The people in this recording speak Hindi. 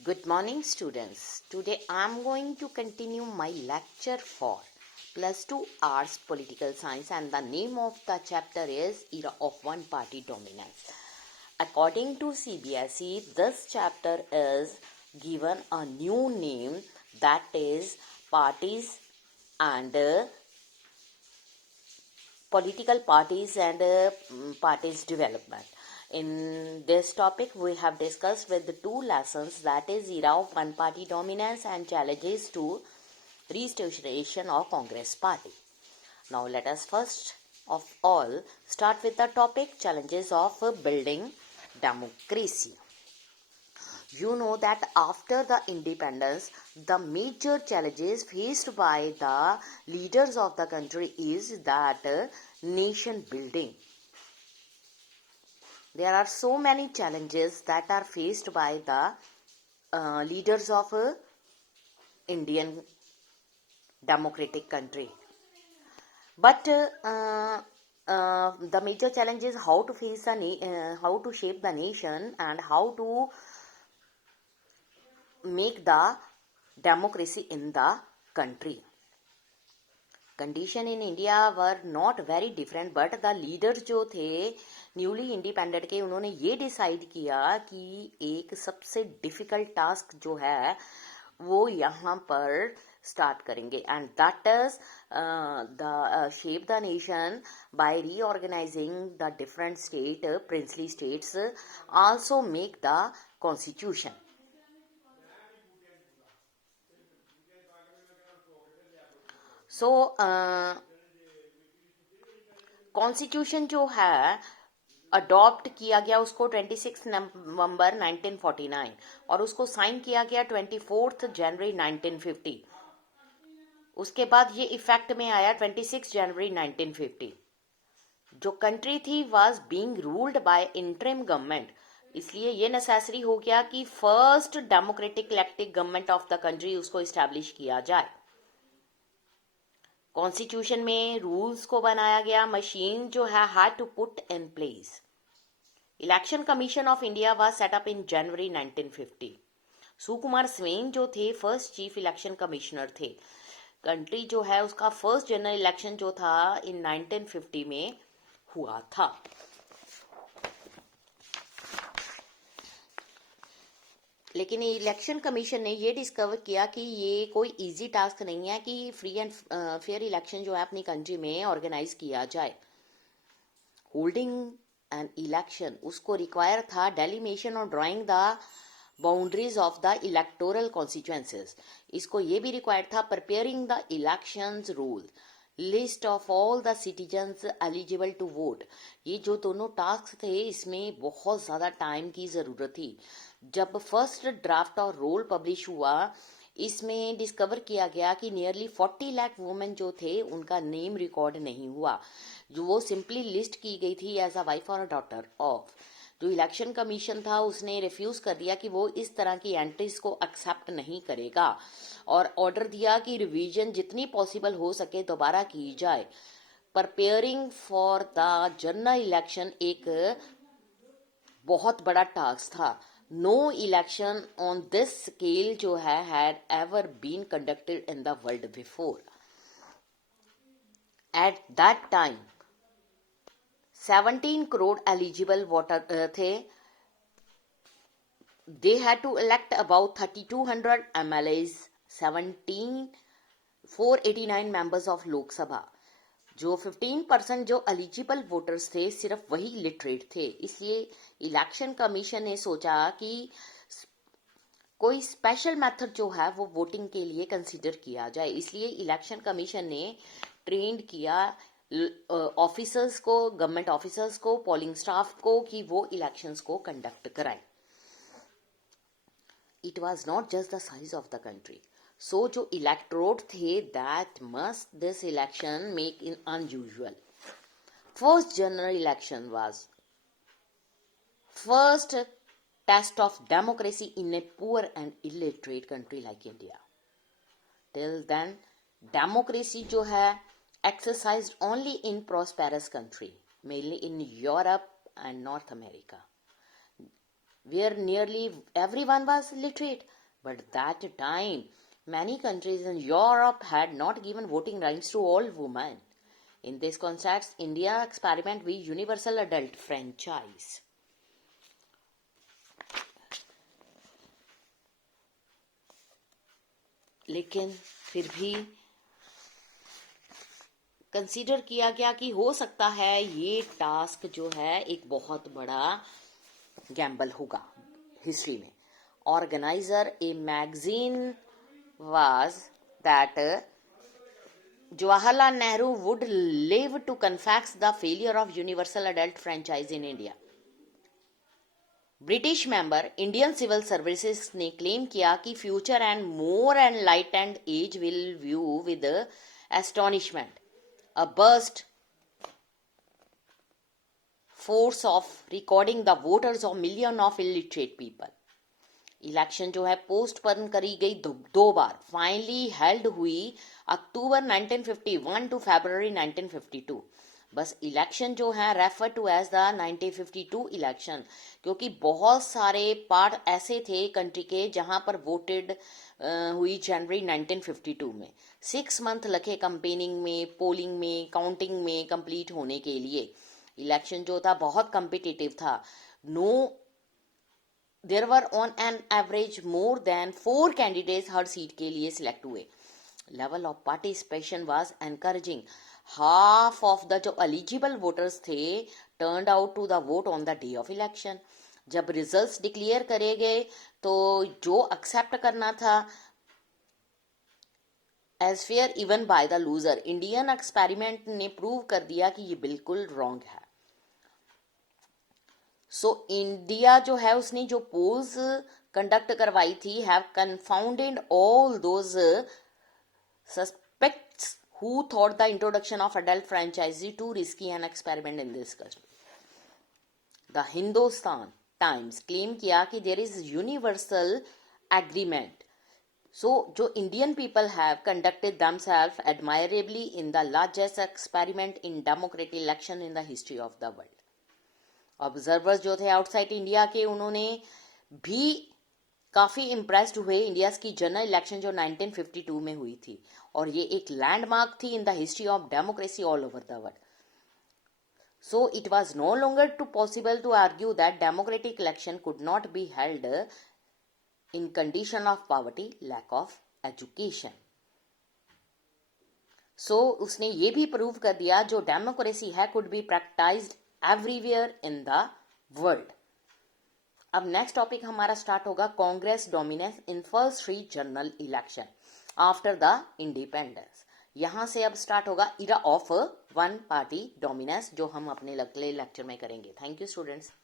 Good morning, students. Today I am going to continue my lecture for Plus 2 Arts Political Science, and the name of the chapter is Era of One Party Dominance. According to CBSE, this chapter is given a new name, that is Parties and Political Parties and Parties Development. In this topic, we have discussed with the two lessons, that is Era of One Party Dominance and Challenges to Restoration of Congress Party. Now let us first of all start with the topic Challenges of Building Democracy. You know that after the independence, the major challenges faced by the leaders of the country is that nation building. There are so many challenges that are faced by the leaders of Indian democratic country. But the major challenge is how to face how to shape the nation and how to make the democracy in the country. Condition in India were not very different, but the leaders जो थे न्यूली इंडिपेंडेंट के, उन्होंने ये डिसाइड किया कि एक सबसे डिफिकल्ट टास्क जो है वो यहाँ पर स्टार्ट करेंगे, and that is the shape the nation by reorganising the different state princely states, also make the constitution. So constitution जो है अडॉप्ट किया गया उसको 26 नवंबर 1949 और उसको साइन किया गया 24 जनवरी 1950. उसके बाद ये इफेक्ट में आया 26 जनवरी 1950. जो कंट्री थी was being ruled by interim government, इसलिए ये नेसेसरी हो गया कि first democratic elected government of the country उसको इस्टेब्लिश किया जाए. कॉन्स्टिट्यूशन में रूल्स को बनाया गया, मशीन जो है had to put in place. Election commission of India was set up in January 1950. Sukumar Sen जो थे फर्स्ट चीफ इलेक्शन कमिश्नर थे. कंट्री जो है उसका फर्स्ट जनरल इलेक्शन जो था इन 1950 में हुआ था. लेकिन इलेक्शन कमीशन ने ये डिस्कवर किया कि ये कोई इजी टास्क नहीं है कि फ्री एंड फेयर इलेक्शन जो है अपनी कंट्री में ऑर्गेनाइज किया जाए. होल्डिंग एन इलेक्शन उसको रिक्वायर था डेलिमिशन और drawing the boundaries of the electoral constituencies. इसको ये भी रिक्वायर्ड था preparing the elections rule, list of all the citizens eligible to vote. ये जो दोनों टास्क थे इसमें बहुत ज़्यादा टाइम की ज़रूरत थी. जब फर्स्ट ड्राफ्ट और रोल पब्लिश हुआ इसमें डिस्कवर किया गया कि नियरली 40 लाख वुमेन जो थे उनका नेम रिकॉर्ड नहीं हुआ, जो वो सिंपली लिस्ट की गई थी एज अ वाइफ और डॉटर ऑफ. जो इलेक्शन कमीशन था उसने रिफ्यूज कर दिया कि वो इस तरह की एंट्रीज को एक्सेप्ट नहीं करेगा और ऑर्डर दिया कि रिवीजन जितनी पॉसिबल हो सके दोबारा की जाए. Preparing for the general election एक बहुत बड़ा टास्क था. No election on this scale जो है had ever been conducted in the world before. At that time 17 crore eligible voter थे. They had to elect about 3200 MLAs, 489 members of Lok Sabha. जो 15% जो एलिजिबल वोटर्स थे सिर्फ वही लिटरेट थे. इसलिए इलेक्शन कमीशन ने सोचा कि कोई स्पेशल मेथड जो है वो वोटिंग के लिए कंसीडर किया जाए. इसलिए इलेक्शन कमीशन ने ट्रेंड किया ऑफिसर्स को, गवर्नमेंट ऑफिसर्स को, पोलिंग स्टाफ को कि वो इलेक्शंस को कंडक्ट कराएं. It was not just the size of the country. So जो इलेक्टोरेट थे that must this election make in unusual. First general election was first test of democracy in a poor and illiterate country like India. Till then, democracy जो है exercised only in prosperous country, mainly in Europe and North America. where nearly everyone was literate. But that time, many countries in Europe had not given voting rights to all women. In this context, India experiment with universal adult franchise. लेकिन फिर भी कंसीडर किया गया कि हो सकता है ये टास्क जो है एक बहुत बड़ा गैम्बल होगा हिस्ट्री में. Organiser a magazine was that Jawaharlal Nehru would live to confess the failure of universal adult franchise in India. British member Indian civil services ने क्लेम किया कि future and more enlightened age will view with astonishment a burst force of recording the voters of million of illiterate people. Election जो है पोस्टपोन करी गई दो बार, फाइनली हेल्ड हुई अक्टूबर 1951 टू फरवरी 1952. बस इलेक्शन जो है refer to as the 1952 election, क्योंकि बहुत सारे पार्ट ऐसे थे कंट्री के जहां पर वोटेड हुई जनवरी 1952 में. 6 मंथ लगे कंपेनिंग में, पोलिंग में, काउंटिंग में कंप्लीट होने के लिए. इलेक्शन जो था बहुत कम्पिटिटिव था. There were on an average more than 4 candidates हर सीट के लिए सिलेक्ट हुए. Level of participation was encouraging. Half of the जो एलिजिबल वोटर्स थे turned out to the vote on the day of election. जब रिजल्ट्स डिक्लेयर करे गए तो जो एक्सेप्ट करना था as fair even by the loser, Indian experiment ने प्रूव कर दिया कि ये बिल्कुल रॉन्ग है. सो इंडिया जो है उसने जो पोल्स कंडक्ट करवाई थी have confounded all those suspects who thought the introduction of adult franchise too risky an experiment in this country. The Hindustan Times claim किया कि there is universal agreement. So जो Indian people have conducted themselves admirably in the largest experiment in democratic election in the history of the world. Observers जो थे outside India के उन्होंने भी काफी इम्प्रेस्ड हुए इंडिया की जनरल इलेक्शन जो 1952 में हुई थी, और ये एक लैंडमार्क थी in the history of democracy all over the world. So it was no longer to possible to argue that democratic election could not be held in condition of poverty, lack of education. So उसने ये भी प्रूव कर दिया जो डेमोक्रेसी है could be practised everywhere in the world. अब नेक्स्ट टॉपिक हमारा स्टार्ट होगा Congress dominance in first 3 general election after the independence. यहां से अब स्टार्ट होगा era of one party dominance जो हम अपने अगले लेक्चर में करेंगे. Thank you students.